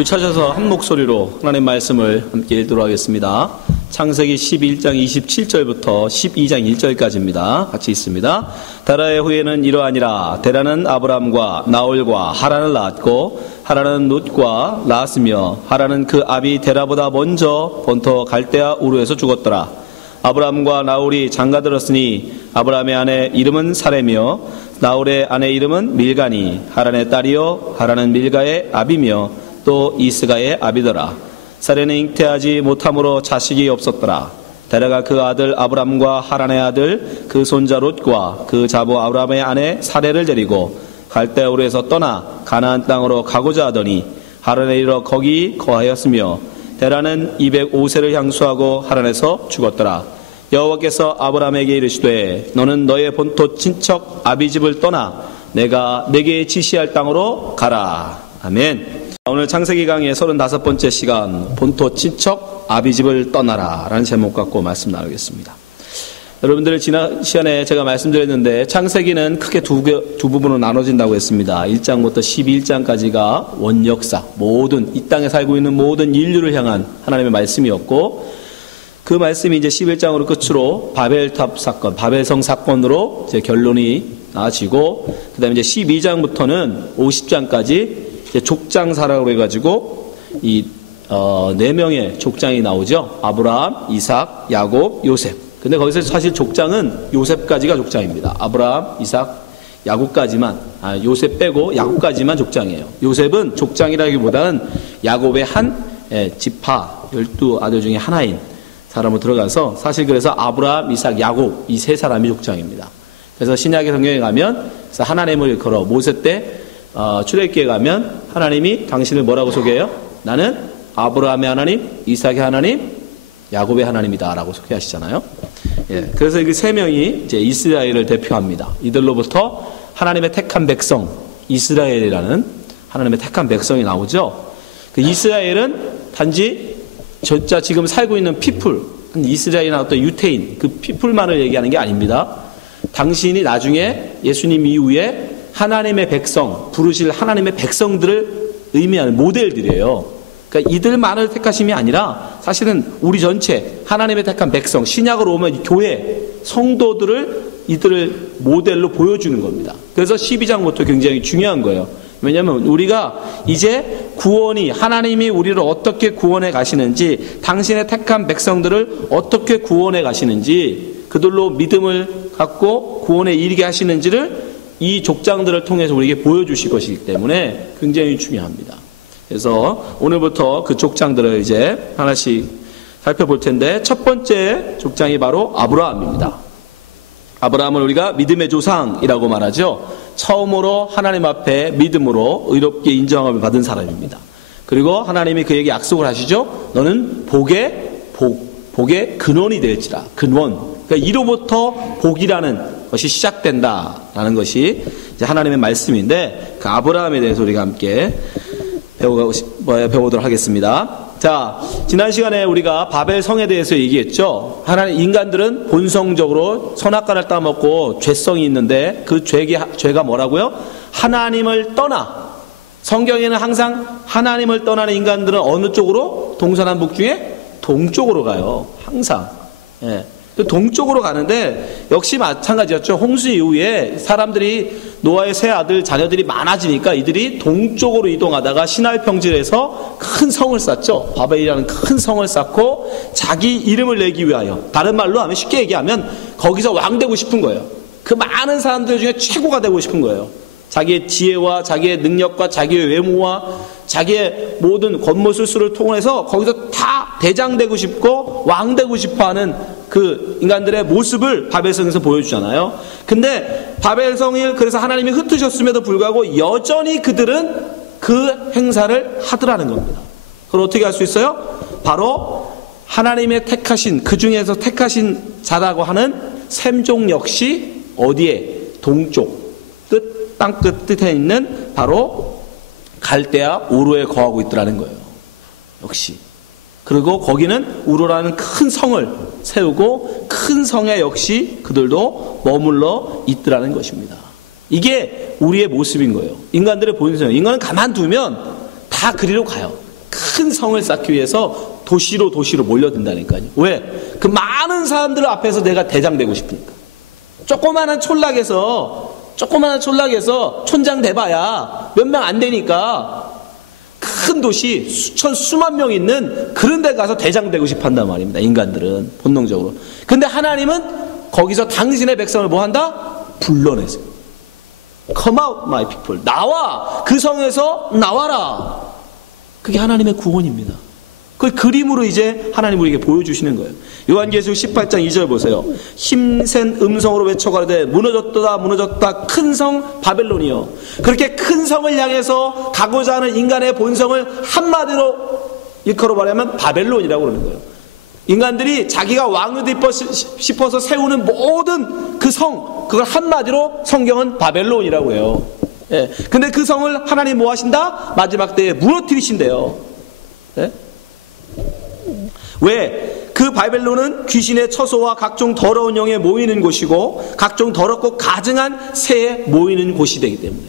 우리 찾아서 한 목소리로 하나님의 말씀을 함께 읽도록 하겠습니다. 창세기 11장 27절부터 12장 1절까지입니다. 같이 있습니다. 데라의 후예는 이러하니라. 데라는 아브람과 나홀과 하란을 낳았고 하란은 룻과 낳았으며 하란은 그 아비 데라보다 먼저 본토 갈대아 우르에서 죽었더라. 아브람과 나홀이 장가들었으니 아브람의 아내 이름은 사레며 나홀의 아내 이름은 밀가니 하란의 딸이요 하란은 밀가의 아비며 또 이스가의 아비더라. 사레는 잉태하지 못함으로 자식이 없었더라. 데라가 그 아들 아브람과 하란의 아들 그 손자 롯과 그 자부 아브람의 아내 사레를 데리고 갈대아 우르에서 떠나 가나안 땅으로 가고자 하더니 하란에 이르러 거기 거하였으며 데라는 205세를 향수하고 하란에서 죽었더라. 여호와께서 아브람에게 이르시되 너는 너의 본토 친척 아비 집을 떠나 내가 내게 지시할 땅으로 가라. 아멘. 오늘 창세기 강의 35번째 시간 본토 친척 아비 집을 떠나라 라는 제목 갖고 말씀 나누겠습니다. 여러분들 지난 시간에 제가 말씀드렸는데 창세기는 크게 두 부분으로 나눠진다고 했습니다. 1장부터 11장까지가 원역사, 모든 이 땅에 살고 있는 모든 인류를 향한 하나님의 말씀이었고 그 말씀이 이제 11장으로 끝으로 바벨탑 사건, 바벨성 사건으로 이제 결론이 나아지고 그 다음에 이제 12장부터는 50장까지 이제 족장사라고 해가지고 이 4명의 족장이 나오죠. 아브라함, 이삭, 야곱, 요셉. 근데 거기서 사실 족장은 요셉까지가 족장입니다. 아브라함, 이삭, 야곱까지만, 요셉 빼고 야곱까지만 족장이에요. 요셉은 족장이라기보다는 야곱의 한 지파 12아들 중에 하나인 사람으로 들어가서 사실 그래서 아브라함, 이삭, 야곱 이 세 사람이 족장입니다. 그래서 신약의 성경에 가면 그래서 하나님을 걸어 모세 때 출애굽기에 가면 하나님이 당신을 뭐라고 소개해요? 나는 아브라함의 하나님, 이삭의 하나님, 야곱의 하나님이다라고 소개하시잖아요. 예, 그래서 그 세 명이 이제 이스라엘을 대표합니다. 이들로부터 하나님의 택한 백성, 이스라엘이라는 하나님의 택한 백성이 나오죠. 그 이스라엘은 단지 진짜 지금 살고 있는 피플, 이스라엘이나 어떤 유태인, 그 피플만을 얘기하는 게 아닙니다. 당신이 나중에 예수님 이후에 하나님의 백성, 부르실 하나님의 백성들을 의미하는 모델들이에요. 그러니까 이들만을 택하심이 아니라 사실은 우리 전체 하나님의 택한 백성, 신약으로 오면 교회, 성도들을 이들을 모델로 보여주는 겁니다. 그래서 12장부터 굉장히 중요한 거예요. 왜냐하면 우리가 이제 구원이 하나님이 우리를 어떻게 구원해 가시는지 당신의 택한 백성들을 어떻게 구원해 가시는지 그들로 믿음을 갖고 구원에 이르게 하시는지를 이 족장들을 통해서 우리에게 보여주실 것이기 때문에 굉장히 중요합니다. 그래서 오늘부터 그 족장들을 이제 하나씩 살펴볼 텐데 첫 번째 족장이 바로 아브라함입니다. 아브라함을 우리가 믿음의 조상이라고 말하죠. 처음으로 하나님 앞에 믿음으로 의롭게 인정함을 받은 사람입니다. 그리고 하나님이 그에게 약속을 하시죠. 너는 복의 근원이 될지라. 근원. 그러니까 이로부터 복이라는 것이 시작된다라는 것이 이제 하나님의 말씀인데 그 아브라함에 대해서 우리가 함께 배워보도록 하겠습니다. 자, 지난 시간에 우리가 바벨성에 대해서 얘기했죠. 하나님 인간들은 본성적으로 선악과를 따먹고 죄성이 있는데 그 죄가 뭐라고요? 하나님을 떠나. 성경에는 항상 하나님을 떠나는 인간들은 어느 쪽으로? 동서남북 중에 동쪽으로 가요. 항상. 예. 동쪽으로 가는데 역시 마찬가지였죠. 홍수 이후에 사람들이 노아의 세 아들 자녀들이 많아지니까 이들이 동쪽으로 이동하다가 시나이 평지에서 큰 성을 쌓죠. 바벨이라는 큰 성을 쌓고 자기 이름을 내기 위하여, 다른 말로 하면 쉽게 얘기하면 거기서 왕 되고 싶은 거예요. 그 많은 사람들 중에 최고가 되고 싶은 거예요. 자기의 지혜와 자기의 능력과 자기의 외모와 자기의 모든 겉모술수를 통해서 거기서 다 대장 되고 싶고 왕 되고 싶어하는 그 인간들의 모습을 바벨성에서 보여주잖아요. 근데 바벨성을 그래서 하나님이 흩으셨음에도 불구하고 여전히 그들은 그 행사를 하더라는 겁니다. 그걸 어떻게 할 수 있어요? 바로 하나님의 택하신, 그 중에서 택하신 자라고 하는 셈종 역시 어디에? 동쪽 땅끝 끝에 있는 바로 갈대아 우르에 거하고 있더라는 거예요. 역시. 그리고 거기는 우르라는 큰 성을 세우고 큰 성에 역시 그들도 머물러 있더라는 것입니다. 이게 우리의 모습인 거예요. 인간들의 본성. 인간은 가만두면 다 그리로 가요. 큰 성을 쌓기 위해서 도시로 몰려든다니까요. 왜? 그 많은 사람들 앞에서 내가 대장 되고 싶으니까. 조그마한 촌락에서 촌장 돼봐야 몇 명 안 되니까 큰 도시 수만 명 있는 그런 데 가서 대장 되고 싶어 한단 말입니다. 인간들은 본능적으로. 근데 하나님은 거기서 당신의 백성을 뭐 한다? 불러내세요. Come out my people. 나와. 그 성에서 나와라. 그게 하나님의 구원입니다. 그걸 그림으로 이제 하나님 우리에게 보여주시는 거예요. 요한계시록 18장 2절 보세요. 힘센 음성으로 외쳐가로되 무너졌다 큰 성 바벨론이요. 그렇게 큰 성을 향해서 가고자 하는 인간의 본성을 한마디로 일컬어 말하면 바벨론이라고 그러는 거예요. 인간들이 자기가 왕이 되고 싶어서 세우는 모든 그 성, 그걸 한마디로 성경은 바벨론이라고 해요. 예. 근데 그 성을 하나님 뭐 하신다? 마지막 때에 무너뜨리신대요. 예? 왜? 그 바벨론은 귀신의 처소와 각종 더러운 영에 모이는 곳이고 각종 더럽고 가증한 새에 모이는 곳이 되기 때문에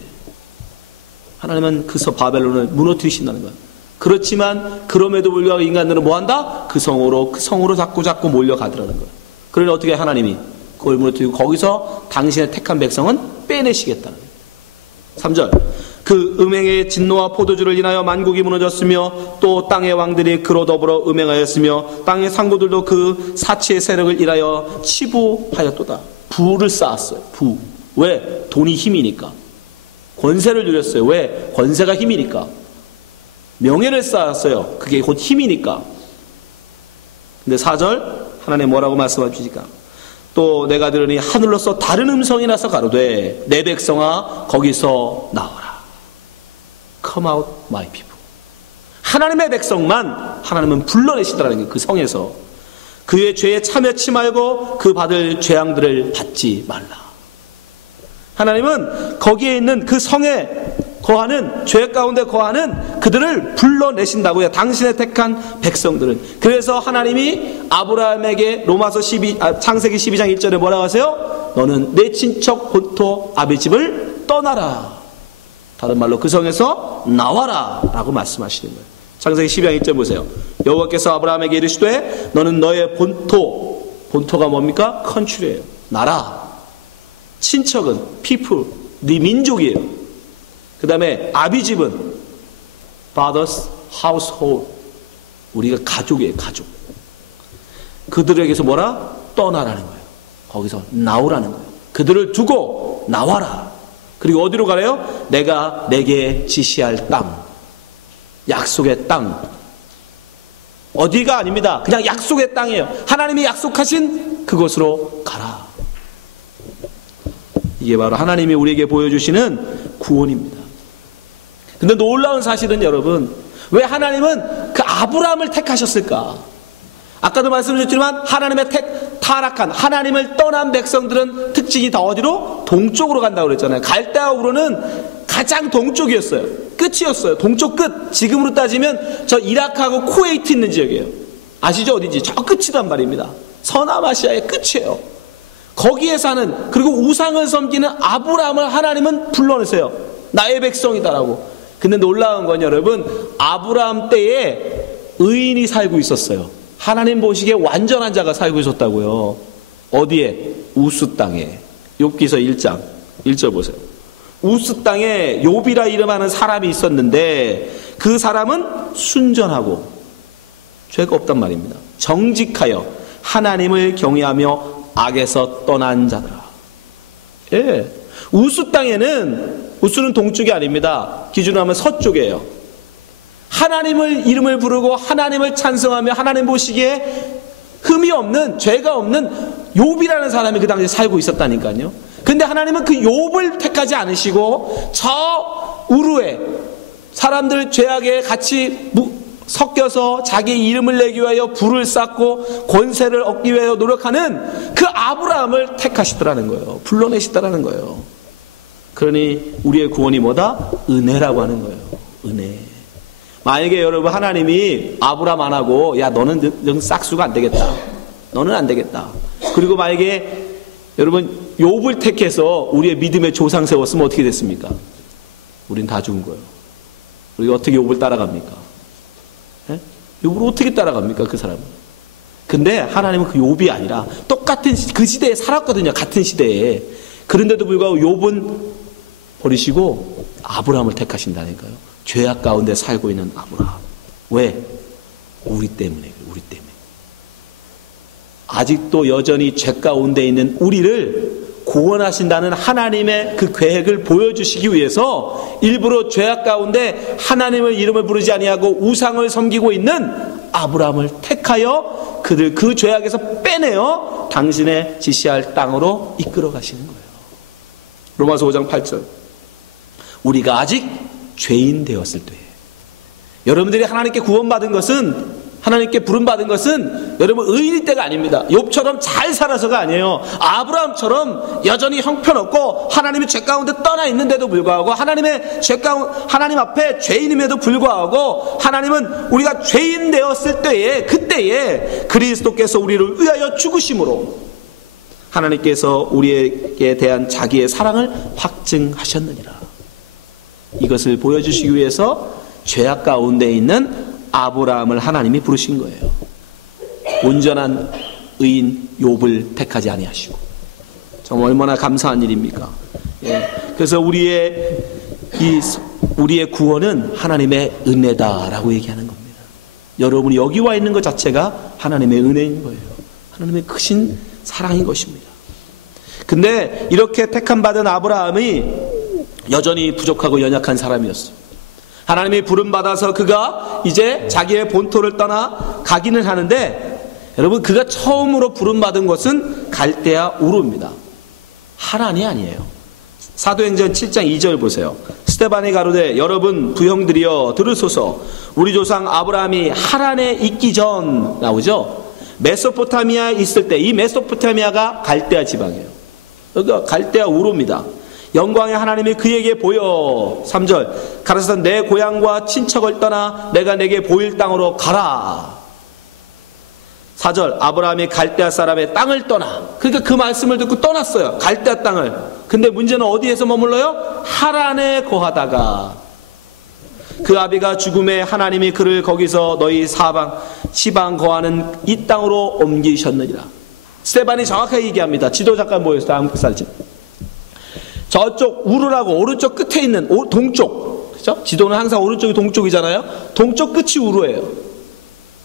하나님은 그 바벨론을 무너뜨리신다는 거예요. 그렇지만 그럼에도 불구하고 인간들은 뭐한다? 그 성으로 자꾸 몰려가더라는 거예요. 그러니 어떻게 하나님이 그걸 무너뜨리고 거기서 당신의 택한 백성은 빼내시겠다는 거예요. 3절 그 음행의 진노와 포도주를 인하여 만국이 무너졌으며 또 땅의 왕들이 그로 더불어 음행하였으며 땅의 상고들도 그 사치의 세력을 인하여 치부하였도다. 부를 쌓았어요. 부. 왜? 돈이 힘이니까. 권세를 누렸어요. 왜? 권세가 힘이니까. 명예를 쌓았어요. 그게 곧 힘이니까. 근데 4절 하나님 뭐라고 말씀하십니까? 또 내가 들으니 하늘로서 다른 음성이 나서 가로되 내 백성아 거기서 나와라. Come out my people. 하나님의 백성만 하나님은 불러내시더라는 게 그 성에서 그의 죄에 참여치 말고 그 받을 재앙들을 받지 말라. 하나님은 거기에 있는 그 성에 거하는 죄 가운데 거하는 그들을 불러내신다고요. 당신의 택한 백성들은. 그래서 하나님이 아브라함에게 창세기 12장 1절에 뭐라고 하세요? 너는 내 친척 본토 아비 집을 떠나라. 다른 말로 그 성에서 나와라 라고 말씀하시는 거예요. 창세기 12장 1절 보세요. 여호와께서 아브라함에게 이르시되 너는 너의 본토가 뭡니까? 컨트리예요. 나라. 친척은 people, 네 민족이에요. 그 다음에 아비집은 father's household, 우리가 가족이에요. 가족. 그들에게서 뭐라? 떠나라는 거예요. 거기서 나오라는 거예요. 그들을 두고 나와라. 그리고 어디로 가래요? 내가 내게 지시할 땅, 약속의 땅. 어디가 아닙니다. 그냥 약속의 땅이에요. 하나님이 약속하신 그곳으로 가라. 이게 바로 하나님이 우리에게 보여주시는 구원입니다. 근데 놀라운 사실은 여러분, 왜 하나님은 그 아브라함을 택하셨을까? 아까도 말씀드렸지만 하나님의 타락한 하나님을 떠난 백성들은 특징이 다 어디로? 동쪽으로 간다고 그랬잖아요. 갈대아 우르는 가장 동쪽이었어요. 끝이었어요. 동쪽 끝. 지금으로 따지면 저 이라크하고 쿠웨이트 있는 지역이에요. 아시죠? 어디지? 저 끝이란 말입니다. 서남아시아의 끝이에요. 거기에 사는, 그리고 우상을 섬기는 아브라함을 하나님은 불러내세요. 나의 백성이다라고. 근데 놀라운 건 여러분, 아브라함 때에 의인이 살고 있었어요. 하나님 보시기에 완전한 자가 살고 있었다고요. 어디에? 우스 땅에. 욥기서 1장 1절 보세요. 우스 땅에 욥이라 이름하는 사람이 있었는데 그 사람은 순전하고 죄가 없단 말입니다. 정직하여 하나님을 경외하며 악에서 떠난 자더라. 예. 우스 땅에는, 우스는 동쪽이 아닙니다. 기준으로 하면 서쪽이에요. 하나님을 이름을 부르고 하나님을 찬송하며 하나님 보시기에 흠이 없는, 죄가 없는 욥이라는 사람이 그 당시에 살고 있었다니까요. 근데 하나님은 그 욥을 택하지 않으시고 저 우르에 사람들 죄악에 같이 섞여서 자기 이름을 내기 위하여 부를 쌓고 권세를 얻기 위하여 노력하는 그 아브라함을 택하시더라는 거예요. 불러내시더라는 거예요. 그러니 우리의 구원이 뭐다? 은혜라고 하는 거예요. 은혜. 만약에 여러분 하나님이 아브라함 안 하고 야 너는 싹수가 안 되겠다. 너는 안 되겠다. 그리고 만약에 여러분 욥을 택해서 우리의 믿음의 조상 세웠으면 어떻게 됐습니까? 우린 다 죽은 거예요. 우리가 어떻게 욥을 따라갑니까? 욥을 어떻게 따라갑니까, 그 사람은? 근데 하나님은 그 욥이 아니라 똑같은 그 시대에 살았거든요. 같은 시대에. 그런데도 불구하고 욥은 버리시고 아브라함을 택하신다니까요. 죄악 가운데 살고 있는 아브라함. 왜? 우리 때문에. 아직도 여전히 죄 가운데 있는 우리를 구원하신다는 하나님의 그 계획을 보여주시기 위해서 일부러 죄악 가운데 하나님의 이름을 부르지 아니하고 우상을 섬기고 있는 아브라함을 택하여 그들 그 죄악에서 빼내어 당신의 지시할 땅으로 이끌어 가시는 거예요. 로마서 5장 8절. 우리가 아직 죄인 되었을 때, 여러분들이 하나님께 구원받은 것은, 하나님께 부름받은 것은 여러분 의인일 때가 아닙니다. 욥처럼 잘 살아서가 아니에요. 아브라함처럼 여전히 형편없고 하나님의 죄 가운데 떠나 있는데도 불구하고, 하나님 앞에 죄인임에도 불구하고 하나님은 우리가 죄인 되었을 때에, 그때에 그리스도께서 우리를 위하여 죽으심으로 하나님께서 우리에게 대한 자기의 사랑을 확증하셨느니라. 이것을 보여주시기 위해서 죄악 가운데 있는 아브라함을 하나님이 부르신 거예요. 온전한 의인 욥을 택하지 아니하시고. 정말 얼마나 감사한 일입니까? 예. 그래서 우리의 구원은 하나님의 은혜다라고 얘기하는 겁니다. 여러분이 여기 와 있는 것 자체가 하나님의 은혜인 거예요. 하나님의 크신 사랑인 것입니다. 근데 이렇게 택함받은 아브라함이 여전히 부족하고 연약한 사람이었어요. 하나님이 부름받아서 그가 이제 자기의 본토를 떠나 가기는 하는데, 여러분 그가 처음으로 부름받은 곳은 갈대아 우르입니다. 하란이 아니에요. 사도행전 7장 2절 보세요. 스데반이 가로되 여러분 부형들이여 들으소서. 우리 조상 아브라함이 하란에 있기 전, 나오죠. 메소포타미아에 있을 때, 이 메소포타미아가 갈대아 지방이에요. 그러니까 갈대아 우르입니다. 영광의 하나님이 그에게 보여. 3절. 가라사대 내 고향과 친척을 떠나 내가 내게 보일 땅으로 가라. 4절. 아브라함이 갈대아 사람의 땅을 떠나. 그러니까 그 말씀을 듣고 떠났어요. 갈대아 땅을. 근데 문제는 어디에서 머물러요? 하란에 거하다가 그 아비가 죽음에 하나님이 그를 거기서 너희 시방 거하는 이 땅으로 옮기셨느니라. 스데반이 정확하게 얘기합니다. 지도 잠깐 보여주세요. 한국 사진. 저쪽 우르라고 오른쪽 끝에 있는 동쪽, 그렇죠? 지도는 항상 오른쪽이 동쪽이잖아요. 동쪽 끝이 우르예요.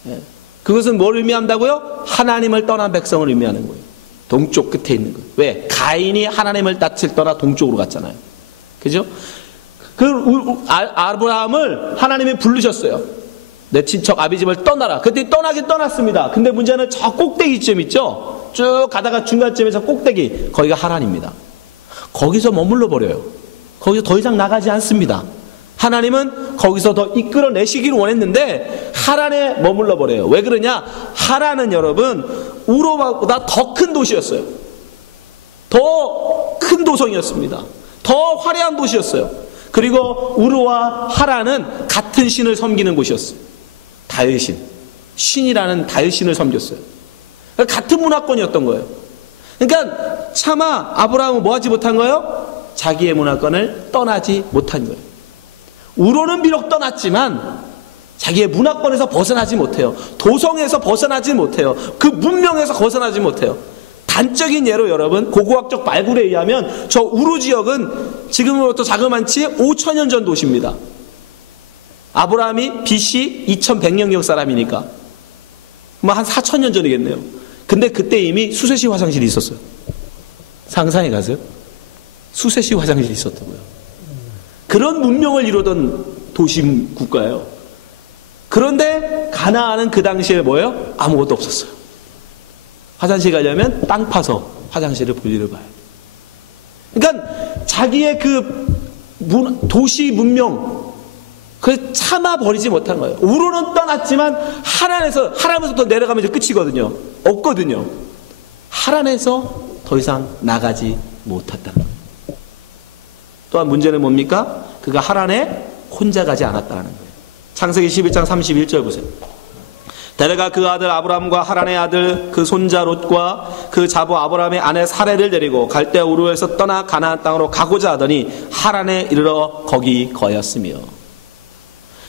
예. 그것은 뭘 의미한다고요? 하나님을 떠난 백성을 의미하는 거예요. 동쪽 끝에 있는 거예요. 왜? 가인이 하나님을 떠나 동쪽으로 갔잖아요. 그죠? 아브라함을 하나님이 부르셨어요. 내 친척 아비 집을 떠나라. 그때 떠나긴 떠났습니다. 근데 문제는 저 꼭대기쯤 있죠? 쭉 가다가 중간쯤에서 꼭대기, 거기가 하란입니다. 거기서 머물러 버려요. 거기서 더 이상 나가지 않습니다. 하나님은 거기서 더 이끌어내시기를 원했는데 하란에 머물러 버려요. 왜 그러냐? 하란은 여러분 우르보다 더 큰 도시였어요. 더 큰 도성이었습니다. 더 화려한 도시였어요. 그리고 우르와 하란은 같은 신을 섬기는 곳이었어요. 다윗신. 신이라는 다윗신을 섬겼어요. 그러니까 같은 문화권이었던 거예요. 그러니까 차마 아브라함은 뭐 하지 못한 거예요? 자기의 문화권을 떠나지 못한 거예요. 우로는 비록 떠났지만 자기의 문화권에서 벗어나지 못해요. 도성에서 벗어나지 못해요. 그 문명에서 벗어나지 못해요. 단적인 예로 여러분, 고고학적 발굴에 의하면 저 우루 지역은 지금으로부터 자그만치 5천년 전 도시입니다. 아브라함이 BC 2100년경 사람이니까 한 4천년 전이겠네요. 근데 그때 이미 수세시 화장실이 있었어요. 상상해 가세요? 수세시 화장실이 있었다고요. 그런 문명을 이루던 도시 국가예요. 그런데 가나안은 그 당시에 뭐예요? 아무것도 없었어요. 화장실 가려면 땅 파서 화장실을 볼일을 봐요. 그러니까 자기의 그 도시 문명, 그걸 참아버리지 못한 거예요. 우로는 떠났지만 하란에서 또 내려가면 이제 끝이거든요. 없거든요. 하란에서 더 이상 나가지 못했다는 거예요. 또한 문제는 뭡니까? 그가 하란에 혼자 가지 않았다는 거예요. 창세기 11장 31절 보세요. 데레가 그 아들 아브람과 하란의 아들 그 손자 롯과 그 자부 아브람의 아내 사레를 데리고 갈대아 우르에서 떠나 가나안 땅으로 가고자 하더니 하란에 이르러 거기 거였으며.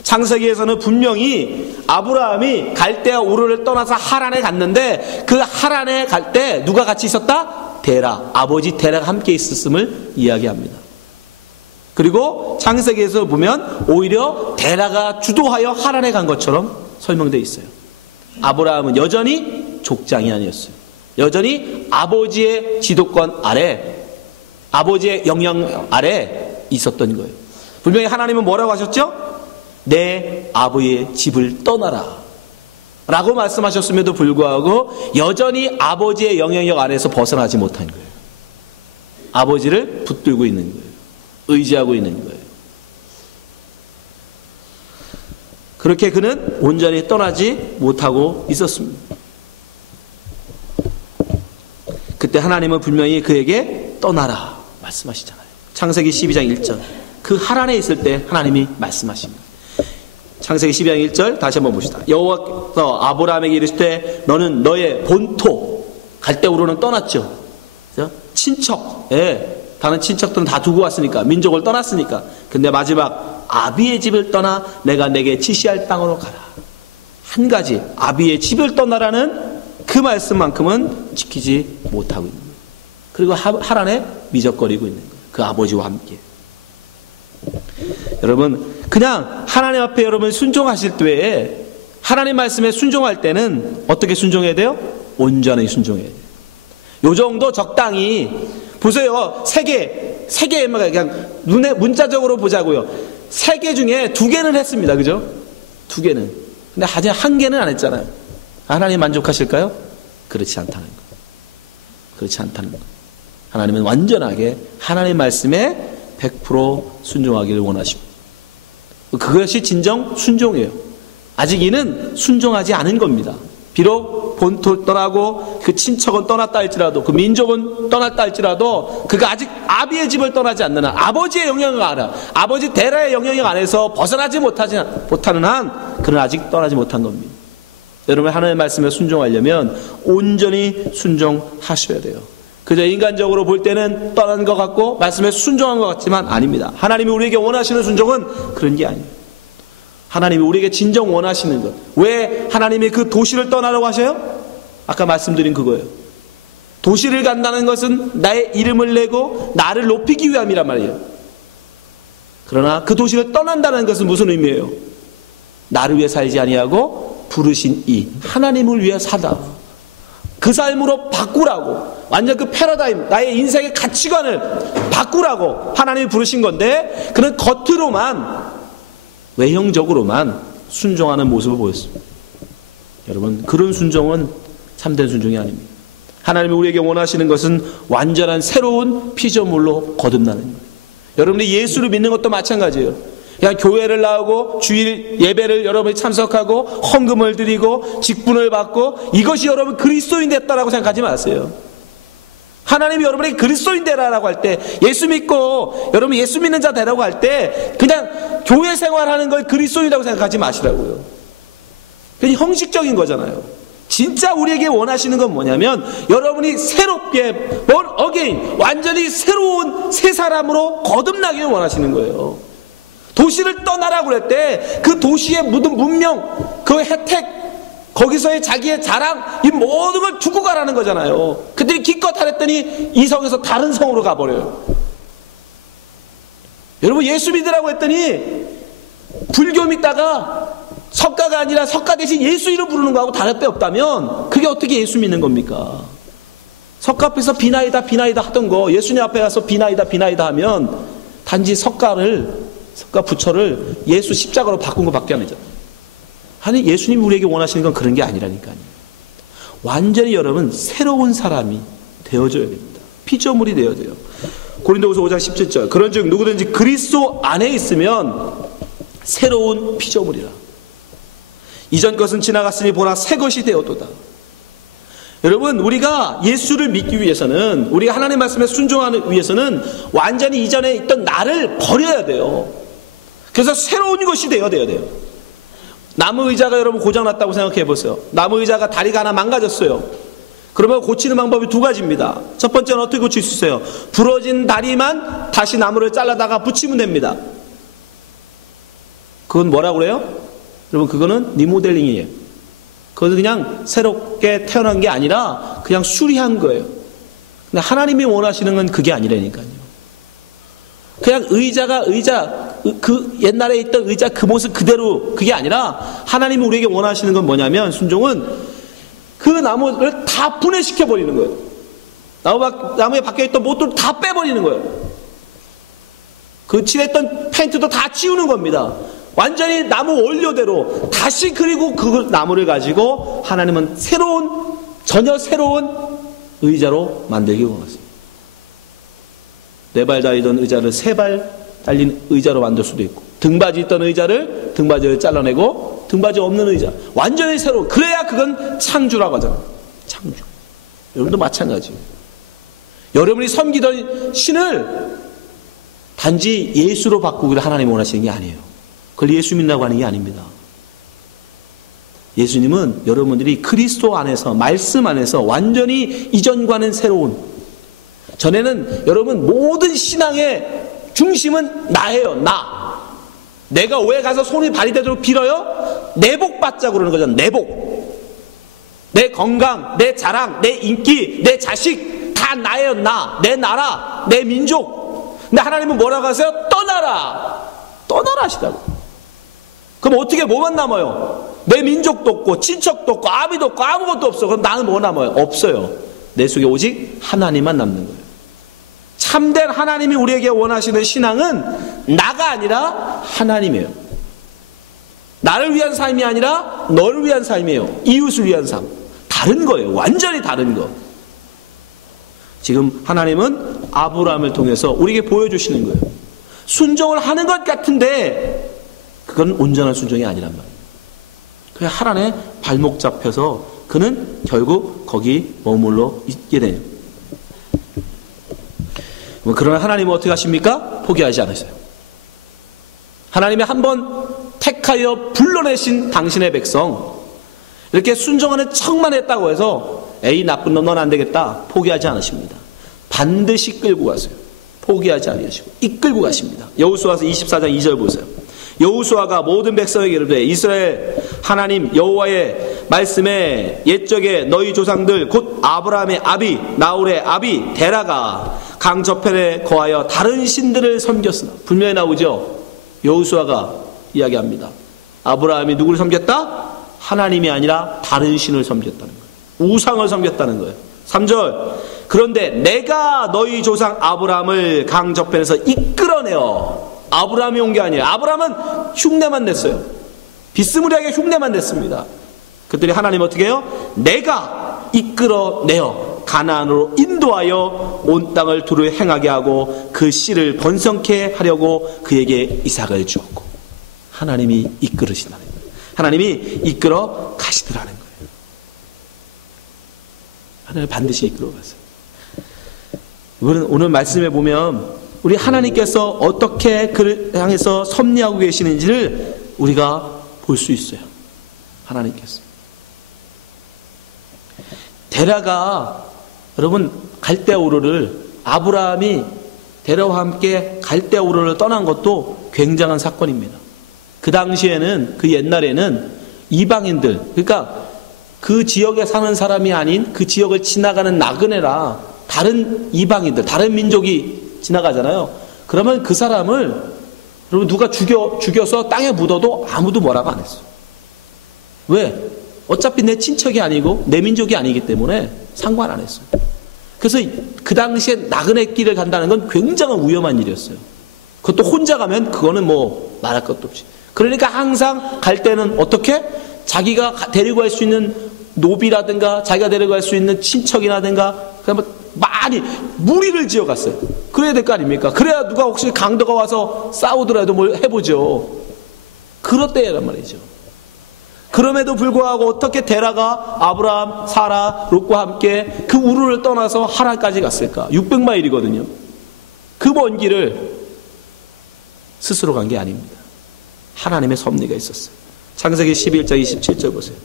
창세기에서는 분명히 아브라함이 갈대아 우르를 떠나서 하란에 갔는데 그 하란에 갈 때 누가 같이 있었다? 데라, 아버지 데라가 함께 있었음을 이야기합니다. 그리고 창세기에서 보면 오히려 데라가 주도하여 하란에 간 것처럼 설명되어 있어요. 아브라함은 여전히 족장이 아니었어요. 여전히 아버지의 지도권 아래, 아버지의 영향 아래 있었던 거예요. 분명히 하나님은 뭐라고 하셨죠? 내 아버지의 집을 떠나라 라고 말씀하셨음에도 불구하고 여전히 아버지의 영향력 안에서 벗어나지 못한 거예요. 아버지를 붙들고 있는 거예요. 의지하고 있는 거예요. 그렇게 그는 온전히 떠나지 못하고 있었습니다. 그때 하나님은 분명히 그에게 떠나라 말씀하시잖아요. 창세기 12장 1절. 그 하란에 있을 때 하나님이 말씀하십니다. 창세기 12장 1절 다시 한번 봅시다. 여호와께서 아브라함에게 이르시되 너는 너의 본토 갈대우르는 떠났죠. 그렇죠? 친척, 다른 친척들은 다 두고 왔으니까, 민족을 떠났으니까. 근데 마지막 아비의 집을 떠나 내가 내게 지시할 땅으로 가라. 한 가지, 아비의 집을 떠나라는 그 말씀만큼은 지키지 못하고 있는 거예요. 그리고 하란에 미적거리고 있는 거예요. 그 아버지와 함께. 여러분, 그냥 하나님 앞에 여러분 순종하실 때에, 하나님 말씀에 순종할 때는 어떻게 순종해야 돼요? 온전히 순종해야 돼요. 요 정도 적당히. 보세요. 세 개, 그냥 눈에 문자적으로 보자고요. 3개 중에 2개는 했습니다. 그죠? 2개는. 근데 아직 1개는 안 했잖아요. 하나님 만족하실까요? 그렇지 않다는 거. 그렇지 않다는 거. 하나님은 완전하게 하나님 말씀에 100% 순종하기를 원하십니다. 그것이 진정 순종이에요. 아직 이는 순종하지 않은 겁니다. 비록 본토를 떠나고 그 친척은 떠났다 할지라도, 그 민족은 떠났다 할지라도 그가 아직 아비의 집을 떠나지 않는 한, 아버지의 영향을 알아, 아버지 데라의 영향력 안에서 벗어나지 못하는 한 그는 아직 떠나지 못한 겁니다. 여러분, 하나님의 말씀에 순종하려면 온전히 순종하셔야 돼요. 그저 인간적으로 볼 때는 떠난 것 같고 말씀에 순종한 것 같지만 아닙니다. 하나님이 우리에게 원하시는 순종은 그런 게 아니에요. 하나님이 우리에게 진정 원하시는 것. 왜 하나님이 그 도시를 떠나라고 하셔요? 아까 말씀드린 그거예요. 도시를 간다는 것은 나의 이름을 내고 나를 높이기 위함이란 말이에요. 그러나 그 도시를 떠난다는 것은 무슨 의미예요? 나를 위해 살지 아니하고 부르신 이 하나님을 위해 사다. 그 삶으로 바꾸라고, 완전 그 패러다임, 나의 인생의 가치관을 바꾸라고 하나님이 부르신 건데, 그는 겉으로만, 외형적으로만 순종하는 모습을 보였습니다. 여러분, 그런 순종은 참된 순종이 아닙니다. 하나님이 우리에게 원하시는 것은 완전한 새로운 피조물로 거듭나는 거예요. 여러분이 예수를 믿는 것도 마찬가지예요. 그냥 교회를 나오고 주일 예배를 여러분이 참석하고 헌금을 드리고 직분을 받고 이것이 여러분 그리스도인 됐다라고 생각하지 마세요. 하나님이 여러분에게 그리스도인 되라라고 할 때, 예수 믿고 여러분 예수 믿는 자 되라고 할 때 그냥 교회 생활하는 걸 그리스도인이라고 생각하지 마시라고요. 그게 형식적인 거잖아요. 진짜 우리에게 원하시는 건 뭐냐면 여러분이 새롭게 born again, 완전히 새로운 새 사람으로 거듭나기를 원하시는 거예요. 도시를 떠나라고 그럴 때 그 도시의 모든 문명, 그 혜택, 거기서의 자기의 자랑, 이 모든 걸 두고 가라는 거잖아요. 그들이 기껏 하랬더니 이 성에서 다른 성으로 가버려요. 여러분, 예수 믿으라고 했더니 불교 믿다가 석가가 아니라 석가 대신 예수 이름 부르는 거하고 다를 데 없다면 그게 어떻게 예수 믿는 겁니까? 석가 앞에서 비나이다 비나이다 하던 거 예수님 앞에 가서 비나이다 비나이다 하면 단지 석가 부처를 예수 십자가로 바꾼 것밖에 안 되잖아요. 아니, 예수님이 우리에게 원하시는 건 그런 게 아니라니까요. 완전히 여러분 새로운 사람이 되어져야 됩니다. 피조물이 되어야 돼요. 고린도후서 5장 17절, 그런즉 누구든지 그리스도 안에 있으면 새로운 피조물이라. 이전 것은 지나갔으니 보라 새 것이 되었도다. 여러분, 우리가 예수를 믿기 위해서는, 우리가 하나님의 말씀에 순종하기 위해서는 완전히 이전에 있던 나를 버려야 돼요. 그래서 새로운 것이 되어야 돼요. 나무 의자가 여러분 고장났다고 생각해 보세요. 나무 의자가 다리가 하나 망가졌어요. 그러면 고치는 방법이 2가지입니다. 첫 번째는 어떻게 고칠 수 있어요? 부러진 다리만 다시 나무를 잘라다가 붙이면 됩니다. 그건 뭐라고 그래요? 여러분, 그거는 리모델링이에요. 그것은 그냥 새롭게 태어난 게 아니라 그냥 수리한 거예요. 근데 하나님이 원하시는 건 그게 아니라니까요. 그냥 그 옛날에 있던 의자 그 모습 그대로 그게 아니라 하나님이 우리에게 원하시는 건 뭐냐면, 순종은 그 나무를 다 분해시켜 버리는 거예요. 나무에 박혀있던 못들을 다 빼버리는 거예요. 그 칠했던 페인트도 다 지우는 겁니다. 완전히 나무 원료대로 다시, 그리고 그 나무를 가지고 하나님은 전혀 새로운 의자로 만들기 원하세요. 4발 달리던 의자를 3발 달린 의자로 만들 수도 있고, 등받이 있던 의자를 등받이를 잘라내고 등받이 없는 의자, 완전히 새로운, 그래야 그건 창조라고 하잖아요. 창조. 여러분도 마찬가지예요. 여러분이 섬기던 신을 단지 예수로 바꾸기를 하나님이 원하시는 게 아니에요. 그걸 예수 믿는다고 하는 게 아닙니다. 예수님은 여러분들이 그리스도 안에서, 말씀 안에서 완전히 이전과는 새로운, 전에는 여러분 모든 신앙의 중심은 나예요. 내가 왜 가서 손이 발이 되도록 빌어요? 내 복 받자고 그러는 거잖아요. 내 복, 내 건강, 내 자랑, 내 인기, 내 자식, 다 나예요. 내 나라, 내 민족. 근데 하나님은 뭐라고 하세요? 떠나라 하시다고. 그럼 어떻게, 뭐만 남아요? 내 민족도 없고 친척도 없고 아비도 없고 아무것도 없어. 그럼 나는 뭐 남아요? 없어요. 내 속에 오직 하나님만 남는 거예요. 참된 하나님이 우리에게 원하시는 신앙은 나가 아니라 하나님이에요. 나를 위한 삶이 아니라 너를 위한 삶이에요. 이웃을 위한 삶. 다른 거예요. 완전히 다른 거. 지금 하나님은 아브라함을 통해서 우리에게 보여주시는 거예요. 순종을 하는 것 같은데 그건 온전한 순종이 아니란 말이에요. 그냥 하란에 발목 잡혀서 그는 결국 거기 머물러 있게 돼요. 그러나 하나님은 어떻게 하십니까? 포기하지 않으세요. 하나님이 한번 택하여 불러내신 당신의 백성, 이렇게 순종하는 척만 했다고 해서 에이 나쁜 놈, 넌 안 되겠다, 포기하지 않으십니다. 반드시 끌고 가세요. 포기하지 않으시고 이끌고 가십니다. 여호수아서 24장 2절 보세요. 여호수아가 모든 백성에게 이르되 이스라엘 하나님 여호와의 말씀에 옛적에 너희 조상들 곧 아브라함의 아비 나홀의 아비 데라가 강 저편에 거하여 다른 신들을 섬겼으나, 분명히 나오죠. 여호수아가 이야기합니다. 아브라함이 누구를 섬겼다? 하나님이 아니라 다른 신을 섬겼다는 거예요. 우상을 섬겼다는 거예요. 3절 그런데 내가 너희 조상 아브라함을 강 저편에서 이끌어내어. 아브라함이 온 게 아니에요. 아브라함은 흉내만 냈어요. 비스무리하게 흉내만 냈습니다. 그들이 하나님 어떻게 해요? 내가 이끌어내어 가나안으로 인도하여 온 땅을 두루 행하게 하고 그 씨를 번성케 하려고 그에게 이삭을 주었고. 하나님이 이끌으시다는 거예요. 하나님이 이끌어 가시더라는 거예요. 하나님 반드시 이끌어 가세요. 오늘 말씀에 보면 우리 하나님께서 어떻게 그를 향해서 섭리하고 계시는지를 우리가 볼 수 있어요. 하나님께서. 데라가, 여러분, 갈대아 우르를, 아브라함이 데라와 함께 갈대아 우르를 떠난 것도 굉장한 사건입니다. 그 당시에는, 그 옛날에는 이방인들, 그러니까 그 지역에 사는 사람이 아닌 그 지역을 지나가는 나그네라 다른 이방인들, 다른 민족이 지나가잖아요. 그러면 그 사람을 여러분 누가 죽여서 땅에 묻어도 아무도 뭐라고 안 했어요. 왜? 어차피 내 친척이 아니고 내 민족이 아니기 때문에 상관 안 했어요. 그래서 그 당시에 나그네 길을 간다는 건 굉장히 위험한 일이었어요. 그것도 혼자 가면 그거는 뭐 말할 것도 없이. 그러니까 항상 갈 때는 어떻게? 자기가 데리고 갈 수 있는 노비라든가 자기가 데리고 갈 수 있는 친척이라든가 그러면 많이 무리를 지어갔어요. 그래야 될 거 아닙니까? 그래야 누가 혹시 강도가 와서 싸우더라도 뭘 해보죠. 그렇대란 말이죠. 그럼에도 불구하고 어떻게 데라가 아브라함, 사라, 롯과 함께 그 우르를 떠나서 하란까지 갔을까? 600마일이거든요. 그 먼 길을 스스로 간 게 아닙니다. 하나님의 섭리가 있었어요. 창세기 11장 27절 보세요.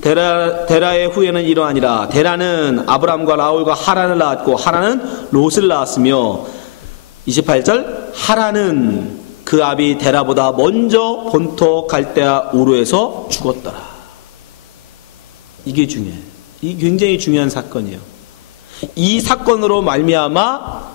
데라의 후예는 이러하니라. 데라는 아브람과 라울과 하란을 낳았고 하란은 롯을 낳았으며 28절 하란은 그 아비 데라보다 먼저 본토 갈대아 우르에서 죽었더라. 이게 중요해요. 이 굉장히 중요한 사건이에요. 이 사건으로 말미암아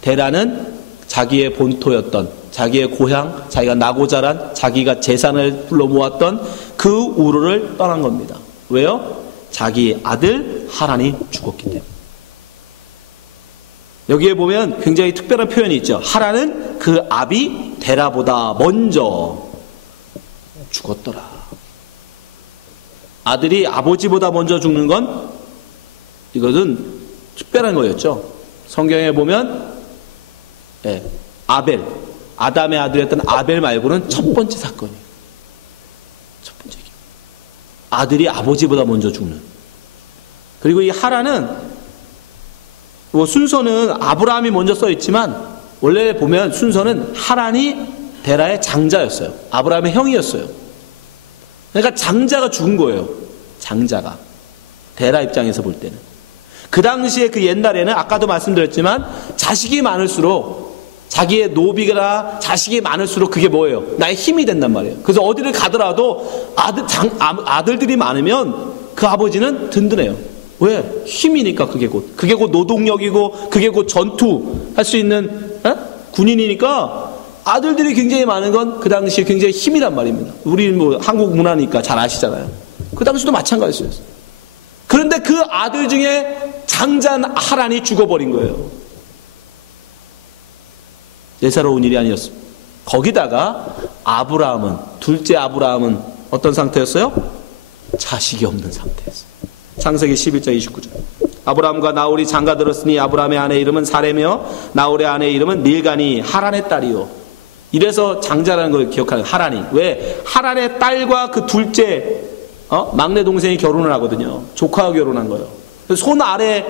데라는 자기의 본토였던, 자기의 고향, 자기가 나고 자란, 자기가 재산을 불러 모았던 그 우르를 떠난 겁니다. 왜요? 자기 아들 하란이 죽었기 때문에. 여기에 보면 굉장히 특별한 표현이 있죠. 하란은 그 아비 데라보다 먼저 죽었더라. 아들이 아버지보다 먼저 죽는 건 이것은 특별한 거였죠. 성경에 보면 아벨, 아담의 아들이었던 아벨 말고는 첫 번째 사건이에요. 첫 번째. 아들이 아버지보다 먼저 죽는. 그리고 이 하란은 순서는 아브라함이 먼저 써 있지만 원래 보면 순서는 하란이 데라의 장자였어요. 아브라함의 형이었어요. 그러니까 장자가 죽은 거예요. 장자가. 데라 입장에서 볼 때는. 그 당시에 그 옛날에는 아까도 말씀드렸지만 자식이 많을수록 자기의 노비가 자식이 많을수록 그게 뭐예요? 나의 힘이 된단 말이에요. 그래서 어디를 가더라도 아들들이 많으면 그 아버지는 든든해요. 왜? 힘이니까 그게 곧 노동력이고 그게 곧 전투할 수 있는 군인이니까 아들들이 굉장히 많은 건 그 당시에 굉장히 힘이란 말입니다. 우리 한국 문화니까 잘 아시잖아요. 그 당시도 마찬가지였어요. 그런데 그 아들 중에 장자 하란이 죽어버린 거예요. 예사로운 일이 아니었습니다. 거기다가 아브라함은, 둘째 아브라함은 어떤 상태였어요? 자식이 없는 상태였어요. 창세기 11장 29절. 아브라함과 나홀이 장가 들었으니 아브라함의 아내 이름은 사레며 나홀의 아내 이름은 밀가니 하란의 딸이요. 이래서 장자라는 걸 기억하는 하란이. 왜? 하란의 딸과 그 둘째 막내 동생이 결혼을 하거든요. 조카가 결혼한 거예요. 손 아래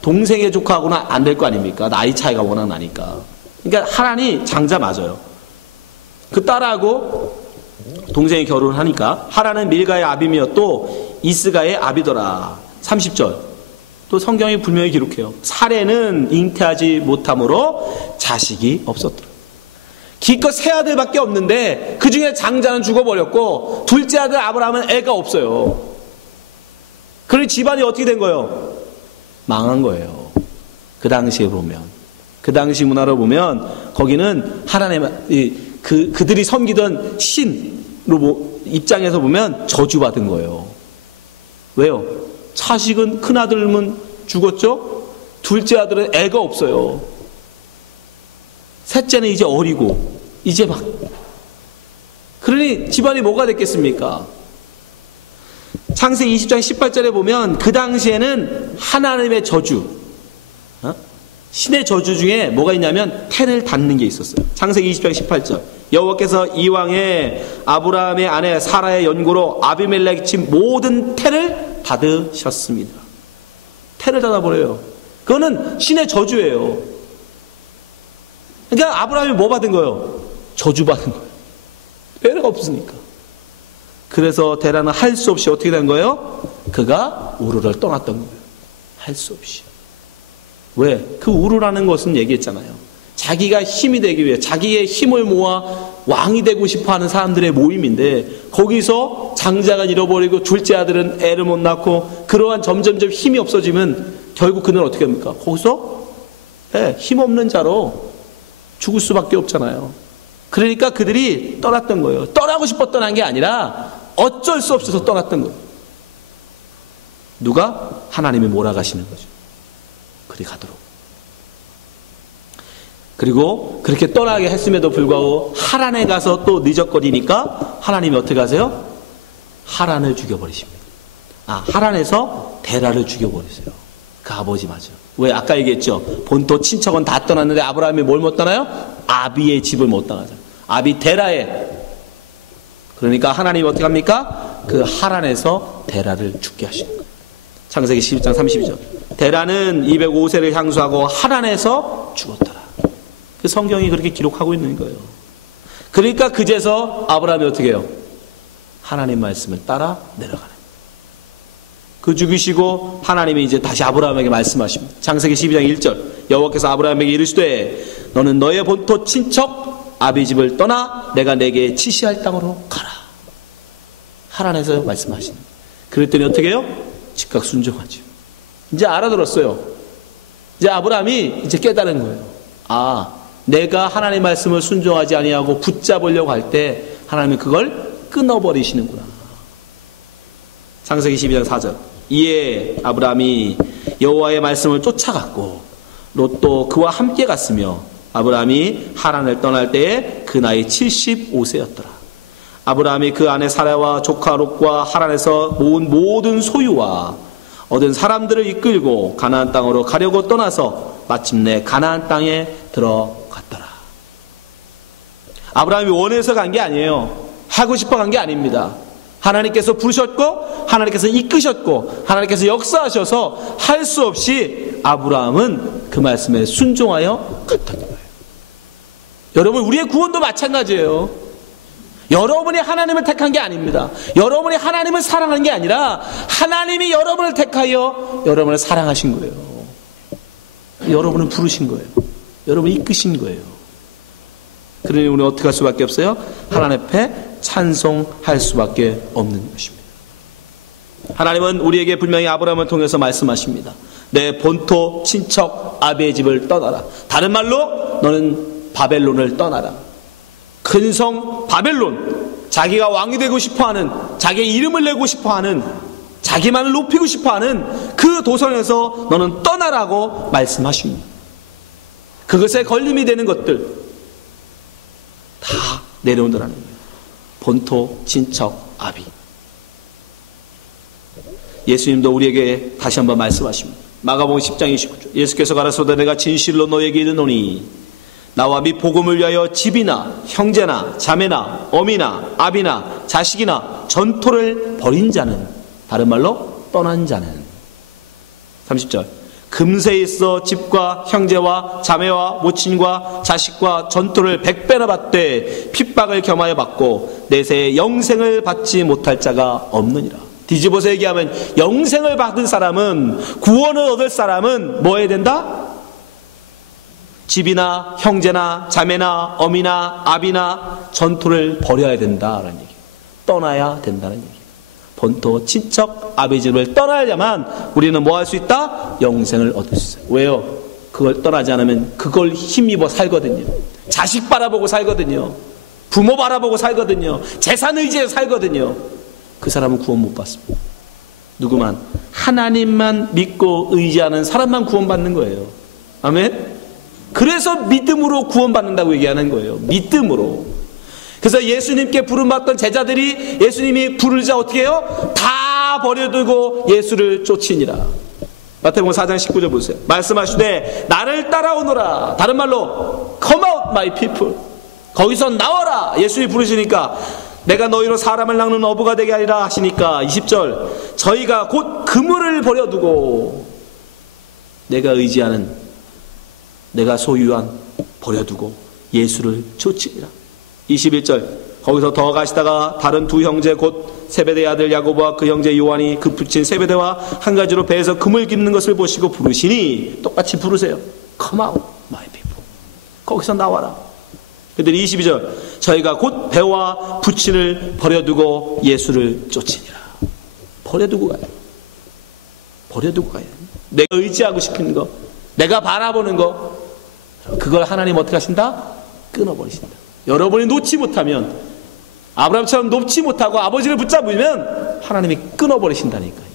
동생의 조카하고는 안 될 거 아닙니까? 나이 차이가 워낙 나니까. 그러니까 하란이 장자 맞아요. 그 딸하고 동생이 결혼을 하니까 하란은 밀가의 아비며 또 이스가의 아비더라. 30절. 또 성경이 분명히 기록해요. 사레는 잉태하지 못함으로 자식이 없었더라. 기껏 세 아들밖에 없는데 그 중에 장자는 죽어버렸고 둘째 아들 아브라함은 애가 없어요. 그러니 집안이 어떻게 된 거예요? 망한 거예요. 그 당시에 보면. 그 당시 문화로 보면 거기는 하나님의 그들이 섬기던 신으로 입장에서 보면 저주받은 거예요. 왜요? 차식은 큰 아들은 죽었죠? 둘째 아들은 애가 없어요. 셋째는 이제 어리고 이제 막 그러니 집안이 뭐가 됐겠습니까? 창세기 20장 18절에 보면 그 당시에는 하나님의 저주, 신의 저주 중에 뭐가 있냐면 태를 닫는 게 있었어요. 창세기 20장 18절. 여호와께서 이왕에 아브라함의 아내 사라의 연고로 아비멜렉이 친 모든 태를 닫으셨습니다. 태를 닫아버려요. 그거는 신의 저주예요. 그러니까 아브라함이 뭐 받은 거예요? 저주 받은 거예요. 애가 없으니까. 그래서 데라는 할 수 없이 어떻게 된 거예요? 그가 우르를 떠났던 거예요. 할 수 없이. 왜? 그 우르라는 것은 얘기했잖아요. 자기가 힘이 되기 위해 자기의 힘을 모아 왕이 되고 싶어하는 사람들의 모임인데 거기서 장자가 잃어버리고 둘째 아들은 애를 못 낳고 그러한 점점점 힘이 없어지면 결국 그는 어떻게 합니까? 거기서 힘없는 자로 죽을 수밖에 없잖아요. 그러니까 그들이 떠났던 거예요. 떠나고 싶어 떠난 게 아니라 어쩔 수 없어서 떠났던 거예요. 누가? 하나님이 몰아가시는 거죠. 그리 가도록. 그리고 그렇게 떠나게 했음에도 불구하고 하란에 가서 또 늦었거리니까 하나님이 어떻게 하세요? 하란을 죽여버리십니다. 하란에서 데라를 죽여버리세요. 그 아버지 맞아요. 왜? 아까 얘기했죠. 본토 친척은 다 떠났는데 아브라함이 뭘 못 떠나요? 아비의 집을 못 떠나죠. 아비 데라의. 그러니까 하나님이 어떻게 합니까? 그 하란에서 데라를 죽게 하시는 거예요. 창세기 11장 32절. 데라는 205세를 향수하고 하란에서 죽었더라. 그 성경이 그렇게 기록하고 있는 거예요. 그러니까 그제서 아브라함이 어떻게 해요? 하나님 말씀을 따라 내려가는. 그 죽이시고 하나님이 이제 다시 아브라함에게 말씀하십니다. 창세기 12장 1절. 여호와께서 아브라함에게 이르시되 너는 너의 본토 친척 아비 집을 떠나 내가 내게 지시할 땅으로 가라. 하나님께서 말씀하시는. 그랬더니 어떻게 해요? 즉각 순종하죠. 이제 알아들었어요. 이제 아브라함이 이제 깨달은 거예요. 아, 내가 하나님의 말씀을 순종하지 아니하고 붙잡으려고 할 때 하나님은 그걸 끊어버리시는구나. 창세기 12장 4절. 이에 아브라함이 여호와의 말씀을 쫓아갔고 롯도 그와 함께 갔으며 아브라함이 하란을 떠날 때에 그 나이 75세였더라. 아브라함이 그 아내 사라와 조카 롯과 하란에서 모은 모든 소유와 얻은 사람들을 이끌고 가나안 땅으로 가려고 떠나서 마침내 가나안 땅에 들어갔더라. 아브라함이 원해서 간 게 아니에요. 하고 싶어 간 게 아닙니다. 하나님께서 부르셨고 하나님께서 이끄셨고 하나님께서 역사하셔서 할 수 없이 아브라함은 그 말씀에 순종하여 갔다는 거예요. 여러분, 우리의 구원도 마찬가지예요. 여러분이 하나님을 택한 게 아닙니다. 여러분이 하나님을 사랑한 게 아니라 하나님이 여러분을 택하여 여러분을 사랑하신 거예요. 여러분을 부르신 거예요. 여러분을 이끄신 거예요. 그러니 우리는 어떻게 할 수밖에 없어요? 하나님 앞에 찬송할 수밖에 없는 것입니다. 하나님은 우리에게 분명히 아브라함을 통해서 말씀하십니다. 내 본토 친척 아비의 집을 떠나라. 다른 말로 너는 바벨론을 떠나라. 큰 성 바벨론, 자기가 왕이 되고 싶어하는, 자기의 이름을 내고 싶어하는, 자기만을 높이고 싶어하는 그 도성에서 너는 떠나라고 말씀하십니다. 그것에 걸림이 되는 것들 다 내려온다는 거예요. 본토, 친척, 아비. 예수님도 우리에게 다시 한번 말씀하십니다. 마가복음 10장 29절. 예수께서 가라사대 내가 진실로 너에게 이르노니 나와 및 복음을 위하여 집이나 형제나 자매나 어미나 아비나 자식이나 전토를 벌인 자는, 다른 말로 떠난 자는. 30절. 금세에 있어 집과 형제와 자매와 모친과 자식과 전토를 100배나 받되 핍박을 겸하여 받고 내세에 영생을 받지 못할 자가 없느니라. 뒤집어서 얘기하면 영생을 받은 사람은, 구원을 얻을 사람은 뭐 해야 된다? 집이나 형제나 자매나 어미나 아비나 전토를 버려야 된다라는 얘기예요. 떠나야 된다는 얘기예요. 본토 친척 아비 집을 떠나야만 우리는 뭐 할 수 있다? 영생을 얻을 수 있어요. 왜요? 그걸 떠나지 않으면 그걸 힘입어 살거든요. 자식 바라보고 살거든요. 부모 바라보고 살거든요. 재산 의지에 살거든요. 그 사람은 구원 못 받습니다. 누구만? 하나님만 믿고 의지하는 사람만 구원받는 거예요. 아멘? 그래서 믿음으로 구원받는다고 얘기하는 거예요. 믿음으로. 그래서 예수님께 부름받던 제자들이 예수님이 부르자 어떻게 해요? 다 버려두고 예수를 쫓으니라. 마태복음 4장 19절 보세요. 말씀하시되 나를 따라오너라. 다른 말로 Come out my people. 거기서 나와라. 예수님이 부르시니까 내가 너희로 사람을 낚는 어부가 되게 하리라 하시니까 20절 저희가 곧 그물을 버려두고 내가 의지하는, 내가 소유한 버려두고 예수를 쫓으리라. 21절 거기서 더 가시다가 다른 두 형제 곧 세베대의 아들 야고보와 그 형제 요한이 그 부친 세베대와 한 가지로 배에서 금을 깁는 것을 보시고 부르시니, 똑같이 부르세요. Come out my people. 거기서 나와라. 그들이 22절 저희가 곧 배와 부친을 버려두고 예수를 쫓으니라. 버려두고 가요. 버려두고 가요. 내가 의지하고 싶은 거, 내가 바라보는 거, 그걸 하나님 어떻게 하신다? 끊어버리신다. 여러분이 놓지 못하면, 아브라함처럼 놓지 못하고 아버지를 붙잡으면 하나님이 끊어버리신다니까요.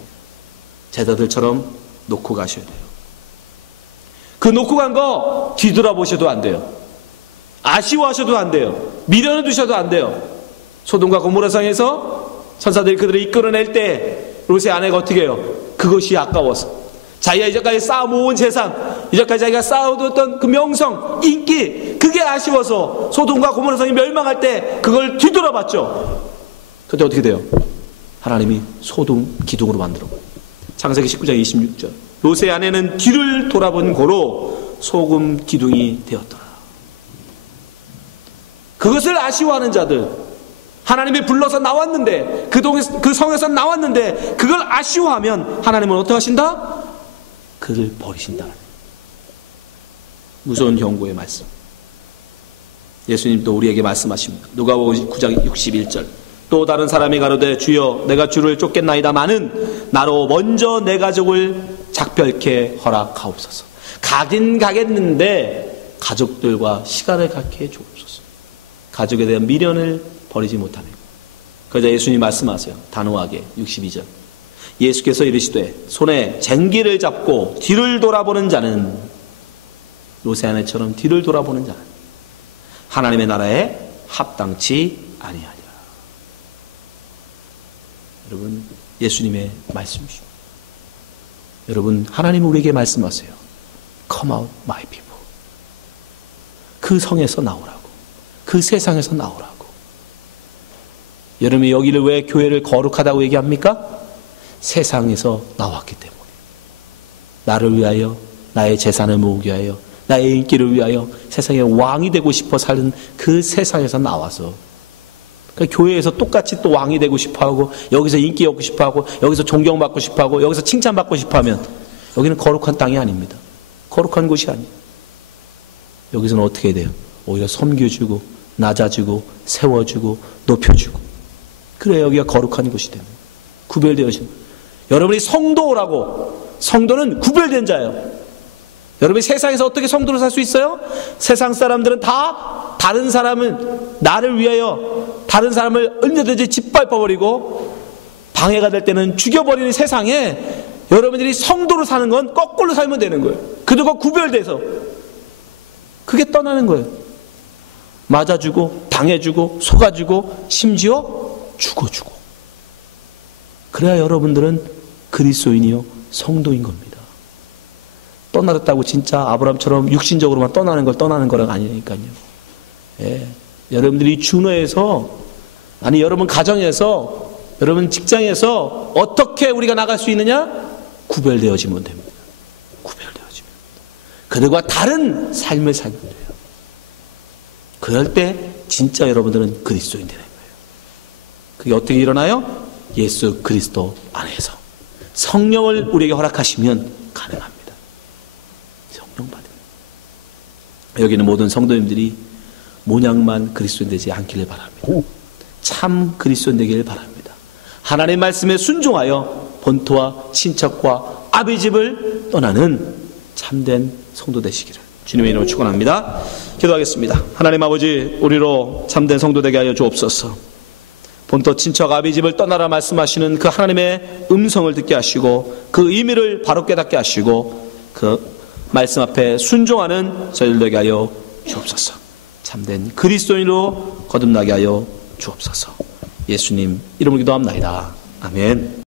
제자들처럼 놓고 가셔야 돼요. 그 놓고 간 거 뒤돌아보셔도 안 돼요. 아쉬워하셔도 안 돼요. 미련을 두셔도 안 돼요. 소돔과 고모라 성에서 천사들이 그들을 이끌어낼 때 롯의 아내가 어떻게 해요? 그것이 아까워서, 자기가 이제까지 쌓아모은 재산, 이제까지 자기가 쌓아두었던 그 명성, 인기, 그게 아쉬워서 소돔과 고모라 성이 멸망할 때 그걸 뒤돌아봤죠. 그때 어떻게 돼요? 하나님이 소돔 기둥으로 만들어버려요. 창세기 19장 26절 롯의 아내는 뒤를 돌아본 고로 소금 기둥이 되었더라. 그것을 아쉬워하는 자들, 하나님이 불러서 나왔는데, 그 성에서 나왔는데 그걸 아쉬워하면 하나님은 어떻게 하신다? 그를 버리신다. 무서운 경고의 말씀. 예수님도 우리에게 말씀하십니다. 누가복음 9장 61절. 또 다른 사람이 가로되 주여 내가 주를 쫓겠나이다마는 나로 먼저 내 가족을 작별케 허락하옵소서. 가긴 가겠는데 가족들과 시간을 갖게 해 주옵소서. 가족에 대한 미련을 버리지 못하는 것. 그러자 예수님 말씀하세요. 단호하게 62절. 예수께서 이르시되 손에 쟁기를 잡고 뒤를 돌아보는 자는 요새아내처럼 뒤를 돌아보는 자는 하나님의 나라에 합당치 아니하리라. 여러분, 예수님의 말씀이십니다. 여러분, 하나님 우리에게 말씀하세요. Come out my people. 그 성에서 나오라고. 그 세상에서 나오라고. 여러분이 여기를 왜 교회를 거룩하다고 얘기합니까? 세상에서 나왔기 때문에. 나를 위하여, 나의 재산을 모으기 위하여, 나의 인기를 위하여 세상의 왕이 되고 싶어 사는 그 세상에서 나와서 그러니까 교회에서 똑같이 또 왕이 되고 싶어하고 여기서 인기 얻고 싶어하고 여기서 존경받고 싶어하고 여기서 칭찬받고 싶어하면 여기는 거룩한 땅이 아닙니다. 거룩한 곳이 아니에요. 여기서는 어떻게 돼요? 오히려 섬겨주고 낮아주고 세워주고 높여주고 그래야 여기가 거룩한 곳이 됩니다. 구별되어진 여러분이 성도라고 성도는 구별된 자예요. 여러분이 세상에서 어떻게 성도로 살 수 있어요? 세상 사람들은 다 다른 사람은 나를 위하여 다른 사람을 언제든지 짓밟아버리고 방해가 될 때는 죽여버리는 세상에 여러분들이 성도로 사는 건 거꾸로 살면 되는 거예요. 그들과 구별돼서 그게 떠나는 거예요. 맞아주고 당해주고 속아주고 심지어 죽어주고 그래야 여러분들은 그리스도인이요 성도인 겁니다. 떠나렸다고 진짜 아브라함처럼 육신적으로만 떠나는 걸 떠나는 거랑 아니니까요. 예. 여러분들이 준호에서 아니 여러분 가정에서 여러분 직장에서 어떻게 우리가 나갈 수 있느냐? 구별되어지면 됩니다. 구별되어지면 그들과 다른 삶을 살면 돼요. 그럴 때 진짜 여러분들은 그리스도인 되는 거예요. 그게 어떻게 일어나요? 예수 그리스도 안에서 성령을 우리에게 허락하시면 가능합니다. 여기는 모든 성도님들이 모양만 그리스도인 되지 않기를 바랍니다. 참 그리스도인 되기를 바랍니다. 하나님의 말씀에 순종하여 본토와 친척과 아비 집을 떠나는 참된 성도 되시기를 주님의 이름으로 축원합니다. 기도하겠습니다. 하나님 아버지 우리로 참된 성도 되게 하여 주옵소서. 본토 친척 아비 집을 떠나라 말씀하시는 그 하나님의 음성을 듣게 하시고 그 의미를 바로 깨닫게 하시고 그 말씀 앞에 순종하는 저희들 되게 하여 주옵소서. 참된 그리스도인으로 거듭나게 하여 주옵소서. 예수님 이름으로 기도합나이다. 아멘.